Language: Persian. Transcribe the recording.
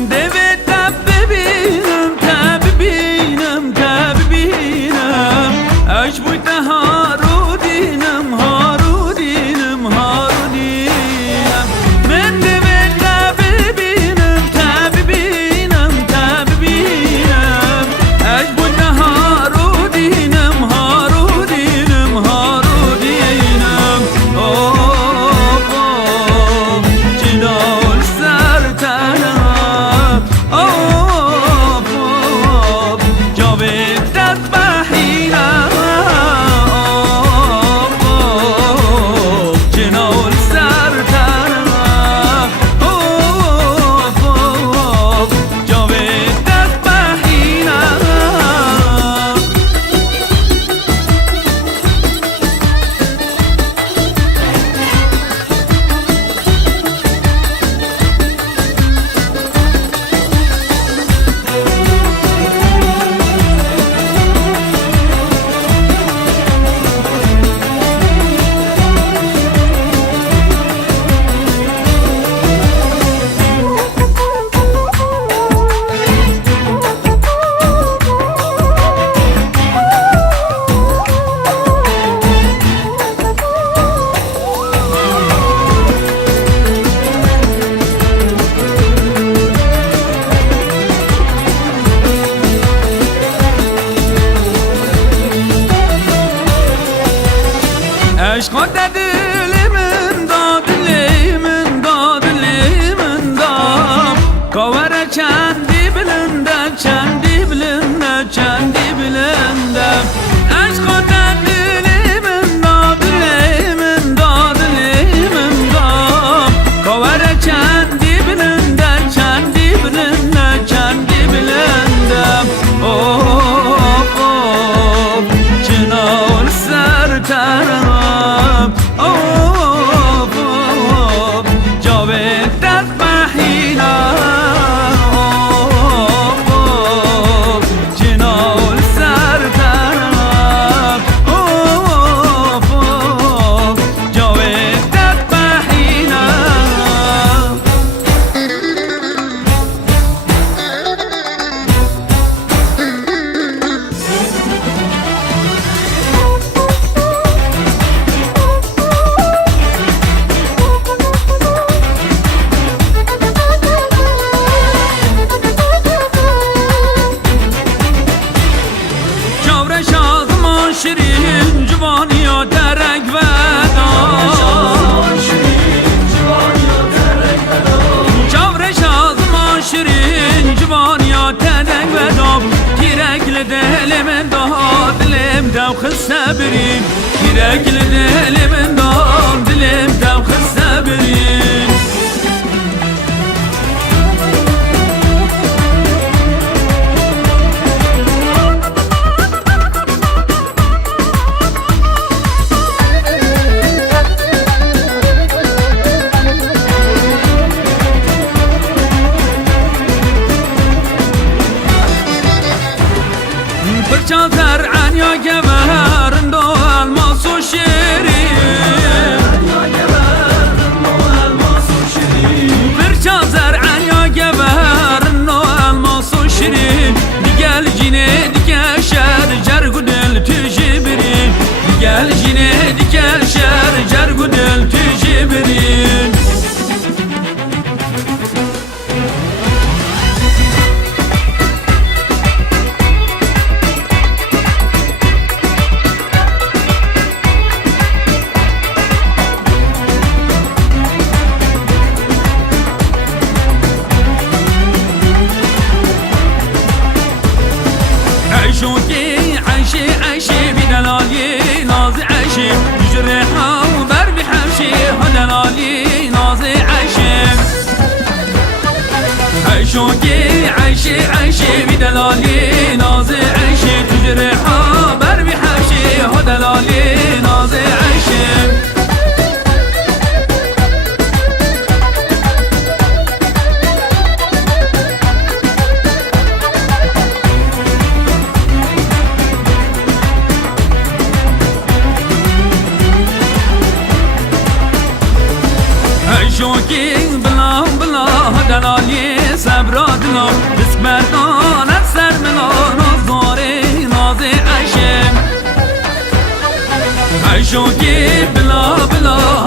من دوید تب ببینم تب ببینم تب ببینم اش بوی هارو دینم هارو دینم هارو دینم من دوید تب ببینم تب ببینم تب ببینم اش بوی هارو دینم هارو دینم هارو دینم جنال سر تنم جاوید دست بحیرم جنال سر تنم جاوید دست بحیرم عشق دلیمن داد دلیمن داد دلیمن داد کاور چندی بلنده چندی بلنده چندی بلنده عشق دلیمن داد دلیمن داد دلیمن داد کاور چندی بلنده چندی بلنده چندی بلنده جنال سر ترم جاوید دست بحیرم جنال سر ترم جاوید دست بحیرم شیرین جوانی و درک و چاورش آزما شیرین جوانی و درک و دام گیرک لدل من داد دلم دو خسته بریم گیرک لدل من داد دلم دو خسته بریم برچازر عنیا گبرند و الماس و شیرین برچازر عنیا گبرند و الماس و شیرین دیگل جینه دیگل شر جرگ و دل تیجی برین دیگل جینه دیگل شر جرگ و دل تیجی برین عيشوكي عيشي عيشي بدلالي نازي عيشي جريحة وبر بحبشي هدلالي نازي عيشي عيشوكي عيشي عيشي بدلالي نازي عيشي جريحة بر بحبشي هدلالي نازي عيشي عيشوكي بلا بلا دلالي صبرادنا بس مردانت سر ملا نازداری نازی عشم عشو کی بلا بلا